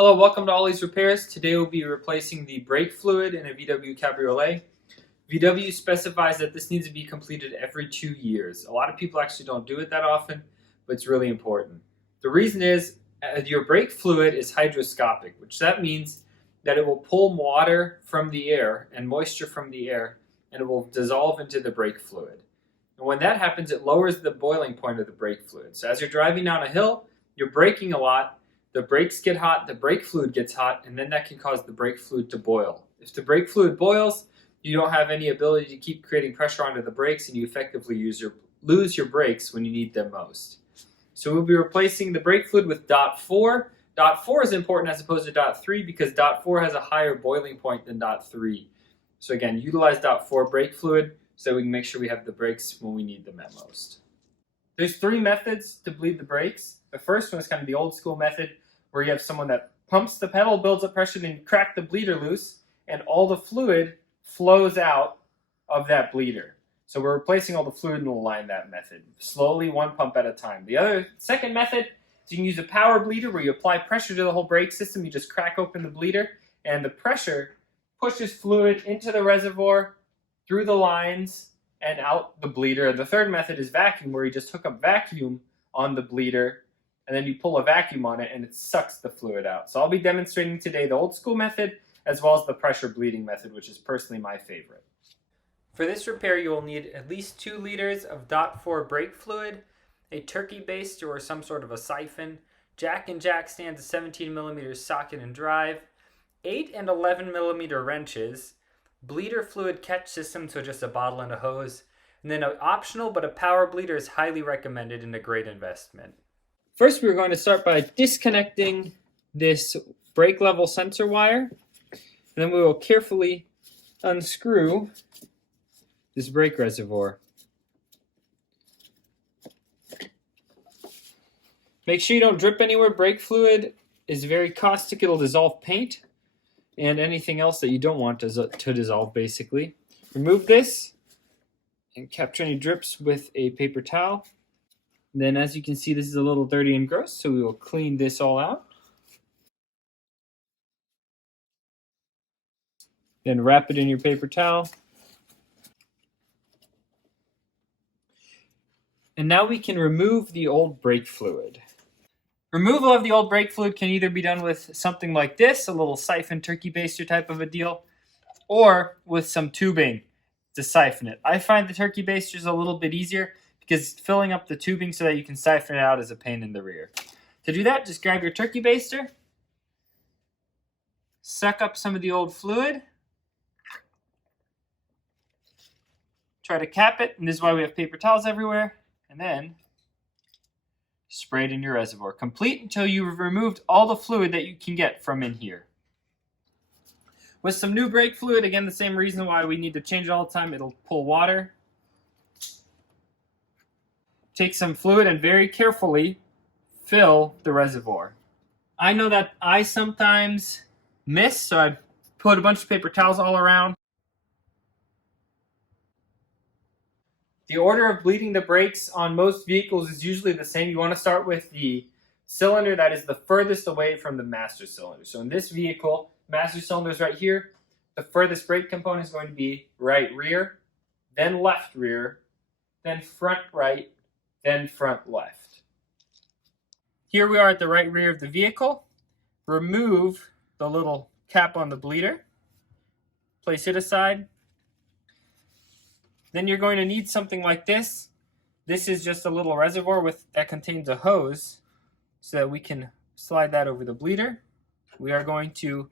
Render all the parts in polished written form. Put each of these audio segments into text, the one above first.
Hello, welcome to Ollie's Repairs. Today we'll be replacing the brake fluid in a VW Cabriolet. VW specifies that this needs to be completed every 2 years. A lot of people actually don't do it that often, but it's really important. The reason is your brake fluid is hydroscopic, which that means that it will pull water from the air and moisture from the air, and it will dissolve into the brake fluid. And when that happens, it lowers the boiling point of the brake fluid. So as you're driving down a hill, you're braking a lot, the brakes get hot, the brake fluid gets hot, and then that can cause the brake fluid to boil. If the brake fluid boils, you don't have any ability to keep creating pressure onto the brakes, and you effectively lose your brakes when you need them most. So we'll be replacing the brake fluid with dot 4. Dot 4 is important as opposed to dot 3 because dot 4 has a higher boiling point than dot 3. So again, utilize dot 4 brake fluid so we can make sure we have the brakes when we need them at most. There's 3 methods to bleed the brakes. The first one is kind of the old school method where you have someone that pumps the pedal, builds up pressure, then you crack the bleeder loose, and all the fluid flows out of that bleeder. So we're replacing all the fluid in the line that method, slowly, one pump at a time. The second method is you can use a power bleeder where you apply pressure to the whole brake system. You just crack open the bleeder, and the pressure pushes fluid into the reservoir, through the lines, and out the bleeder. The third method is vacuum, where you just hook up vacuum on the bleeder, and then you pull a vacuum on it and it sucks the fluid out. So I'll be demonstrating today the old school method as well as the pressure bleeding method, which is personally my favorite. For this repair, you will need at least 2 liters of dot 4 brake fluid, a turkey baster or some sort of a siphon, jack and jack stands, a 17mm socket and drive, 8 and 11mm wrenches, bleeder fluid catch system, so just a bottle and a hose, and then an optional but a power bleeder is highly recommended and a great investment. First, we're going to start by disconnecting this brake level sensor wire, and then we will carefully unscrew this brake reservoir. Make sure you don't drip anywhere. Brake fluid is very caustic. It'll dissolve paint and anything else that you don't want to dissolve, basically. Remove this and capture any drips with a paper towel. And then as you can see, this is a little dirty and gross, so we will clean this all out. Then wrap it in your paper towel. And now we can remove the old brake fluid. Removal of the old brake fluid can either be done with something like this, a little siphon turkey baster type of a deal, or with some tubing to siphon it. I find the turkey baster is a little bit easier because filling up the tubing so that you can siphon it out is a pain in the rear. To do that, just grab your turkey baster, suck up some of the old fluid, try to cap it, and this is why we have paper towels everywhere, and then spray it in your reservoir. Complete until you've removed all the fluid that you can get from in here. With some new brake fluid, again, the same reason why we need to change it all the time, it'll pull water. Take some fluid and very carefully fill the reservoir. I know that I sometimes miss, so I put a bunch of paper towels all around. The order of bleeding the brakes on most vehicles is usually the same. You want to start with the cylinder that is the furthest away from the master cylinder. So in this vehicle, master cylinder is right here. The furthest brake component is going to be right rear, then left rear, then front right, then front left. Here we are at the right rear of the vehicle. Remove the little cap on the bleeder. Place it aside. Then you're going to need something like this. This is just a little reservoir that contains a hose so that we can slide that over the bleeder. We are going to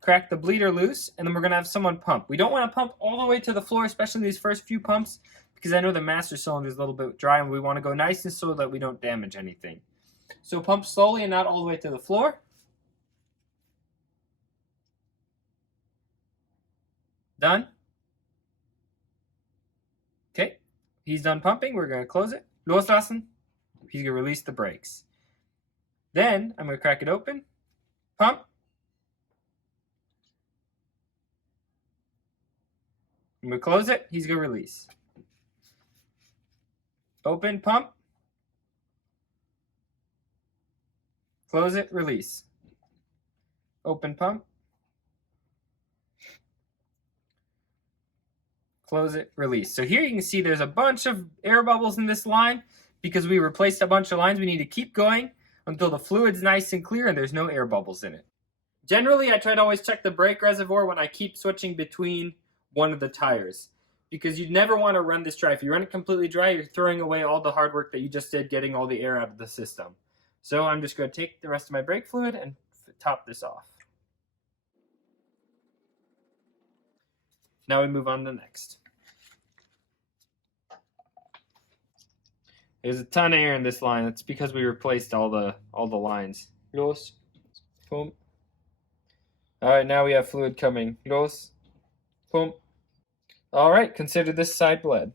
crack the bleeder loose, and then we're going to have someone pump. We don't want to pump all the way to the floor, especially these first few pumps, because I know the master cylinder is a little bit dry and we want to go nice and slow that we don't damage anything. So pump slowly and not all the way to the floor. Done. Okay, he's done pumping. We're going to close it. Loslassen. He's going to release the brakes. Then I'm going to crack it open. Pump. I'm going to close it. He's going to release. Open, pump. Close it, release. open pump, close it, release. So here you can see there's a bunch of air bubbles in this line. Because we replaced a bunch of lines, we need to keep going until the fluid's nice and clear and there's no air bubbles in it. Generally, I try to always check the brake reservoir when I keep switching between one of the tires. Because you never want to run this dry. If you run it completely dry, you're throwing away all the hard work that you just did getting all the air out of the system. So I'm just going to take the rest of my brake fluid and top this off. Now we move on to the next. There's a ton of air in this line. That's because we replaced all the lines. Los. Boom. All right, now we have fluid coming. Los. Boom. All right, consider this side bled.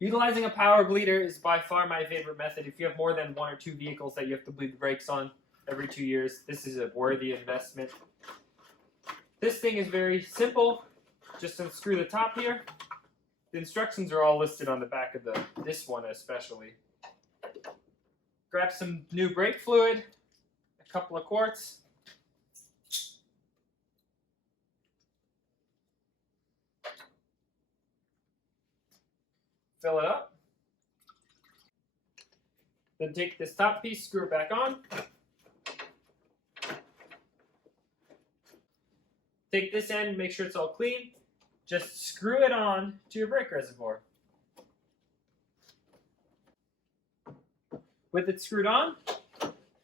Utilizing a power bleeder is by far my favorite method. If you have more than 1 or 2 vehicles that you have to bleed the brakes on every 2 years, this is a worthy investment. This thing is very simple. Just unscrew the top here. The instructions are all listed on the back of this one especially. Grab some new brake fluid, a couple of quarts. Fill it up. Then take this top piece, screw it back on. Take this end, make sure it's all clean. Just screw it on to your brake reservoir. With it screwed on,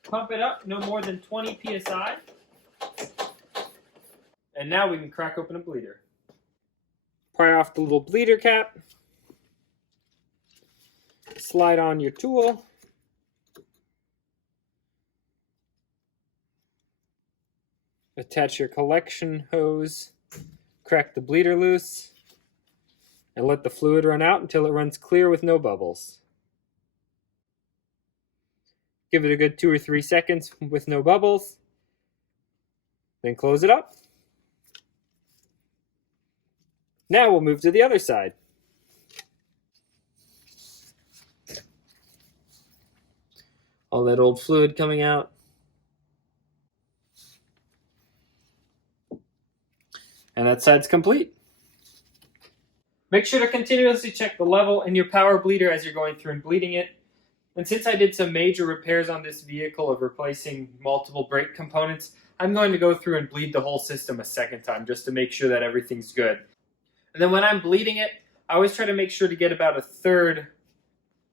pump it up no more than 20 psi. And now we can crack open a bleeder. Pry off the little bleeder cap. Slide on your tool. Attach your collection hose. Crack the bleeder loose. And let the fluid run out until it runs clear with no bubbles. Give it a good 2 or 3 seconds with no bubbles. Then close it up. Now we'll move to the other side. All that old fluid coming out. And that side's complete. Make sure to continuously check the level in your power bleeder as you're going through and bleeding it. And since I did some major repairs on this vehicle of replacing multiple brake components, I'm going to go through and bleed the whole system a second time just to make sure that everything's good. And then when I'm bleeding it, I always try to make sure to get about 1/3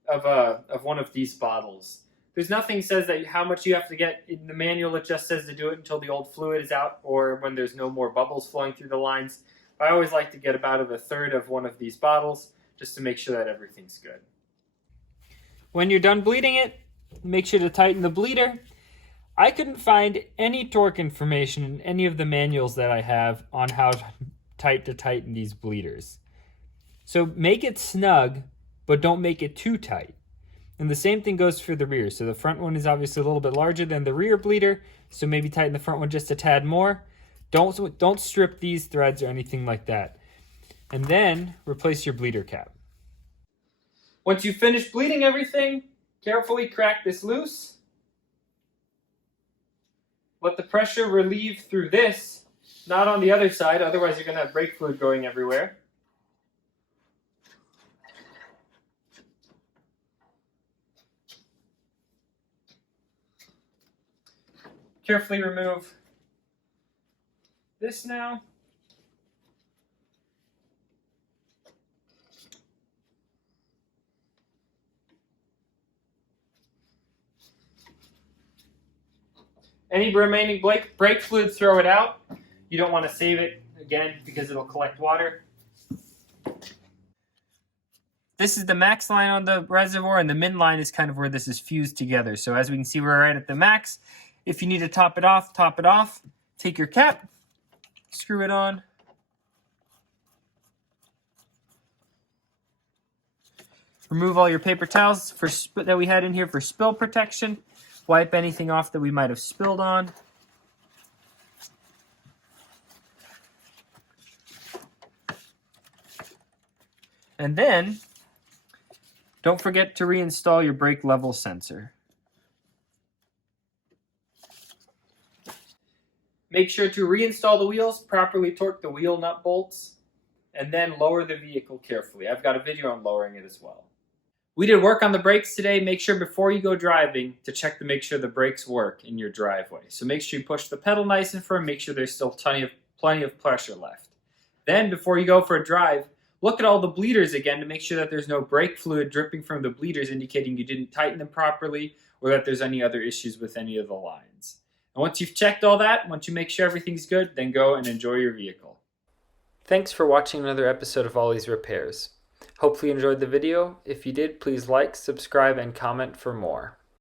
of one of these bottles. There's nothing says that how much you have to get in the manual. It just says to do it until the old fluid is out or when there's no more bubbles flowing through the lines. But I always like to get about 1/3 of one of these bottles just to make sure that everything's good. When you're done bleeding it, make sure to tighten the bleeder. I couldn't find any torque information in any of the manuals that I have on how tight to tighten these bleeders. So make it snug, but don't make it too tight. And the same thing goes for the rear. So the front one is obviously a little bit larger than the rear bleeder, so maybe tighten the front one just a tad more. Don't strip these threads or anything like that. And then replace your bleeder cap. Once you finish bleeding everything, carefully crack this loose. Let the pressure relieve through this, not on the other side, otherwise you're going to have brake fluid going everywhere. Carefully remove this now. Any remaining brake fluid, throw it out. You don't want to save it, again, because it'll collect water. This is the max line on the reservoir, and the min line is kind of where this is fused together. So as we can see, we're right at the max. If you need to top it off, top it off. Take your cap, screw it on. Remove all your paper towels that we had in here for spill protection. Wipe anything off that we might have spilled on. And then, don't forget to reinstall your brake level sensor. Make sure to reinstall the wheels, properly torque the wheel nut bolts, and then lower the vehicle carefully. I've got a video on lowering it as well. We did work on the brakes today. Make sure before you go driving to check to make sure the brakes work in your driveway. So make sure you push the pedal nice and firm. Make sure there's still plenty of pressure left. Then before you go for a drive, look at all the bleeders again to make sure that there's no brake fluid dripping from the bleeders indicating you didn't tighten them properly or that there's any other issues with any of the lines. And once you've checked all that, once you make sure everything's good, then go and enjoy your vehicle. Thanks for watching another episode of Ollie's Repairs. Hopefully you enjoyed the video. If you did, please like, subscribe, and comment for more.